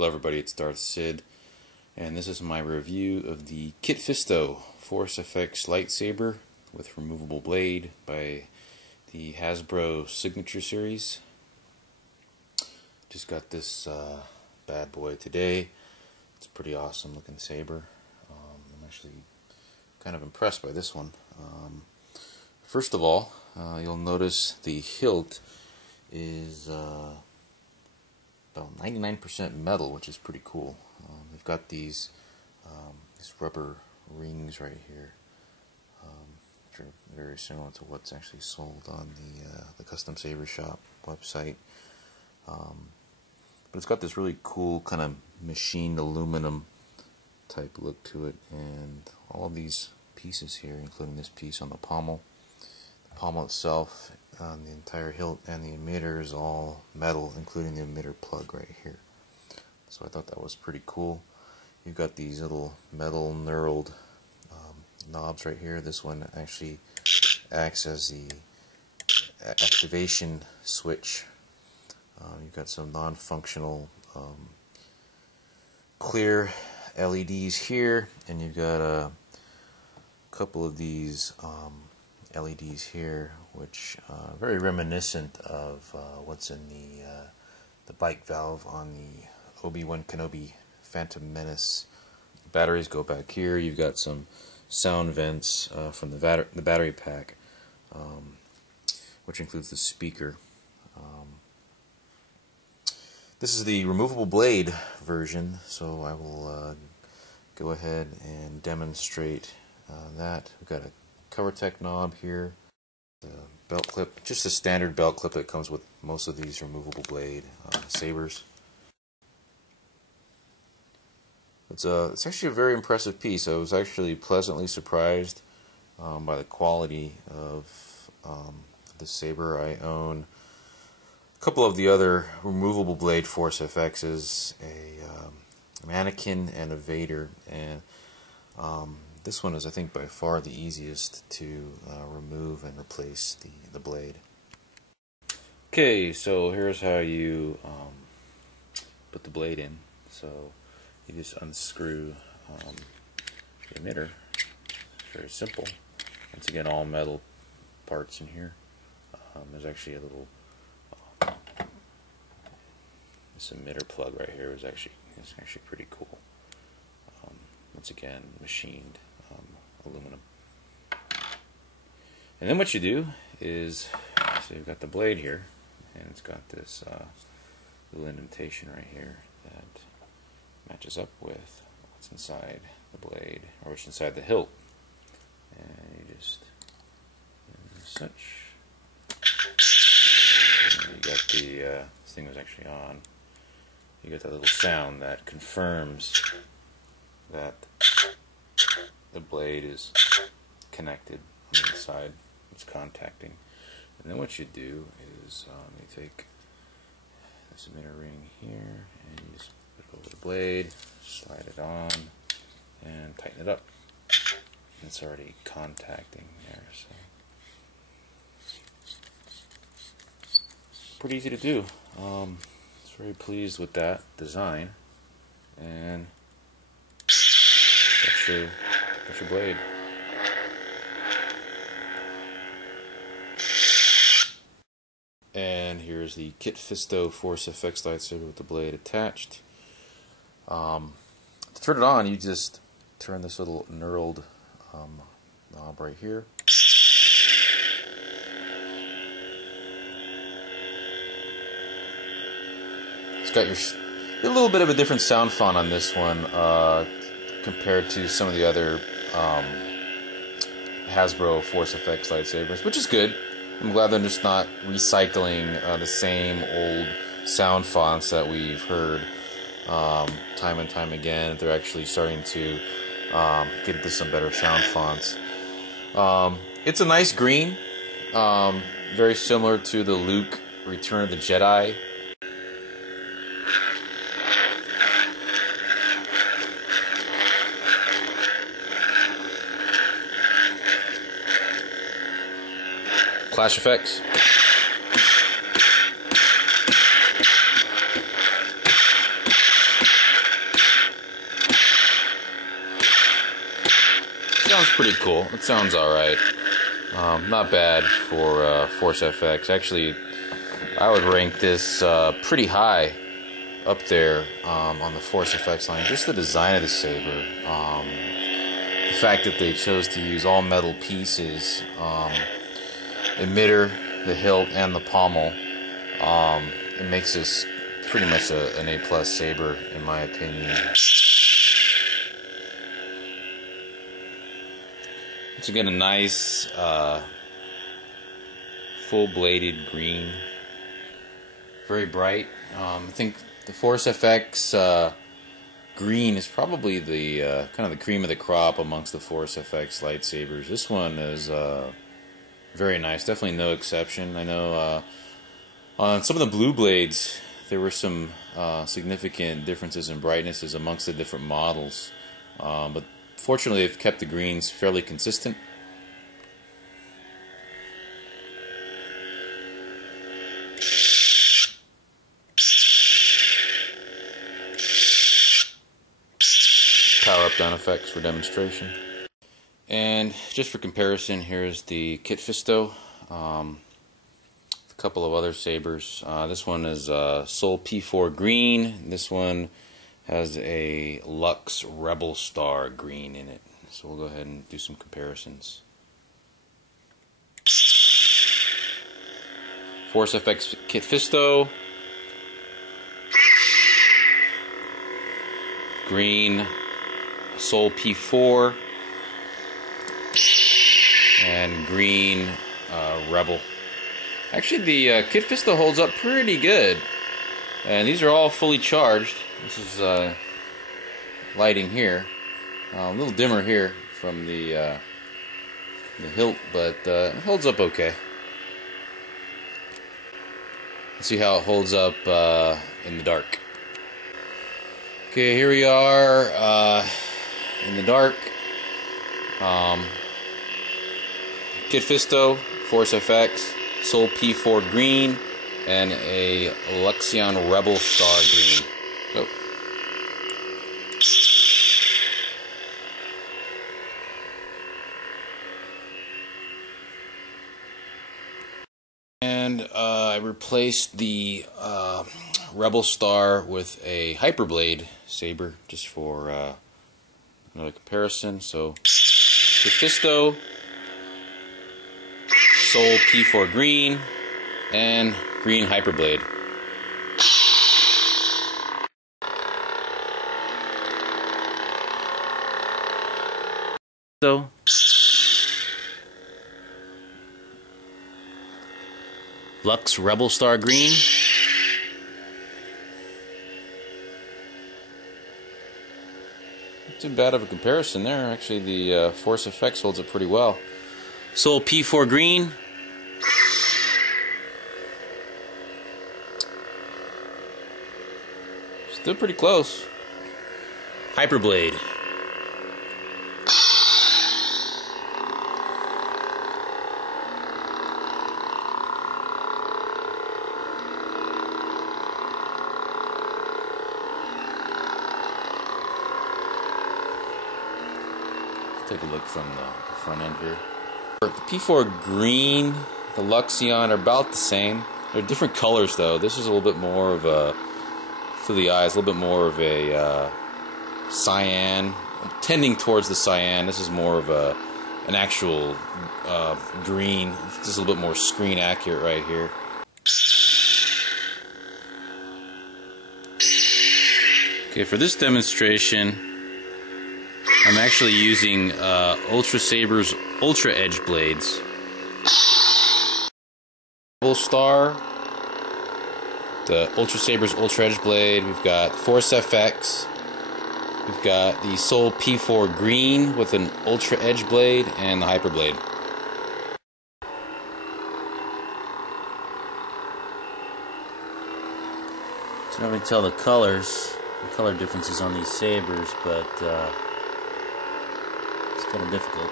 Hello everybody, it's Darth Sid, and this is my review of the Kit Fisto Force-FX Lightsaber with removable blade by the Hasbro Signature Series. Just got this bad boy today. It's a pretty awesome looking saber. I'm actually kind of impressed by this one. First of all, you'll notice the hilt is about 99% metal, which is pretty cool. They've got these rubber rings right here, which are very similar to what's actually sold on the Custom Saber Shop website. But it's got this really cool kind of machined aluminum type look to it, and all of these pieces here, including this piece on the pommel. The pommel itself, the entire hilt, and the emitter is all metal, including the emitter plug right here. So I thought that was pretty cool. You've got these little metal knurled knobs right here. This one actually acts as the activation switch. You've got some non-functional clear LEDs here, and you've got a couple of these LEDs here, which are very reminiscent of what's in the bike valve on the Obi-Wan Kenobi Phantom Menace. The batteries go back here. You've got some sound vents from the battery pack, which includes the speaker. This is the removable blade version, so I will go ahead and demonstrate that. We've got a Covertec knob here, the belt clip, just a standard belt clip that comes with most of these removable blade sabers. It's actually a very impressive piece. I was actually pleasantly surprised by the quality of the saber. I own a couple of the other removable blade Force-FXs, an Anakin and a Vader, and this one is, I think, by far the easiest to remove and replace the blade. Okay, so here's how you put the blade in. So you just unscrew the emitter. It's very simple. Once again, all metal parts in here. There's actually a little this emitter plug right here is actually pretty cool. Once again, machined aluminum. And then what you do is, so you've got the blade here, and it's got this little indentation right here that matches up with what's inside the blade, or what's inside the hilt. And you just, as such. And you got this thing was actually on. You get that little sound that confirms that the blade is connected on the inside. It's contacting. And then what you do is you take this emitter ring here and you just put it over the blade, slide it on, and tighten it up. And it's already contacting there. So pretty easy to do. Very pleased with that design, and that's your blade. And here's the Kit Fisto Force-FX lightsaber with the blade attached. To turn it on, you just turn this little knurled knob right here. It's got a little bit of a different sound font on this one compared to some of the other Hasbro Force-FX lightsabers, which is good. I'm glad they're just not recycling the same old sound fonts that we've heard time and time again. They're actually starting to get into some better sound fonts. It's a nice green, very similar to the Luke Return of the Jedi . Flash effects. pretty cool. It sounds alright. Not bad for Force-FX. Actually, I would rank this pretty high up there on the Force-FX line. Just the design of the saber. The fact that they chose to use all metal pieces, emitter, the hilt, and the pommel, it makes this pretty much an A+ saber, in my opinion. Once again, a nice full-bladed green, very bright. I think the Force-FX green is probably the kind of the cream of the crop amongst the Force-FX lightsabers. This one is very nice, definitely no exception. I know on some of the blue blades there were some significant differences in brightnesses amongst the different models, but fortunately they've kept the greens fairly consistent. Power up down effects for demonstration. And just for comparison, here's the Kit Fisto. A couple of other sabers. This one is Seoul P4 green. This one has a Lux Rebel Star green in it. So we'll go ahead and do some comparisons. Force-FX Kit Fisto. Green Seoul P4. And green Rebel. Actually, the Kit Fisto holds up pretty good. And these are all fully charged. This is lighting here. A little dimmer here from the hilt, but it holds up okay. Let's see how it holds up in the dark. Okay, here we are in the dark. Kit Fisto Force-FX, Seoul P4 green, and a Luxion Rebel Star green. Oh. And I replaced the Rebel Star with a Hyperblade saber just for another comparison. So Kit Fisto, Seoul P4 green, and green Hyperblade. So Lux Rebel Star green. Not too bad of a comparison there. Actually, the Force-FX holds it pretty well. Seoul P4 green. Still pretty close. Hyperblade. Take a look from the front end here. The P4 green, the Luxion are about the same. They're different colors though. This is a little bit more of a, to the eyes, a little bit more of a cyan, tending towards the cyan. This is more of an actual green. This is a little bit more screen accurate right here. Okay, for this demonstration, I'm actually using Sabers UltraEdge Blades. Star, the Sabers UltraEdge Blade. We've got Force-FX. We've got the Seoul P4 green with an UltraEdge Blade and the Hyperblade. So now we can tell the color differences on these sabers, but it's kind of difficult.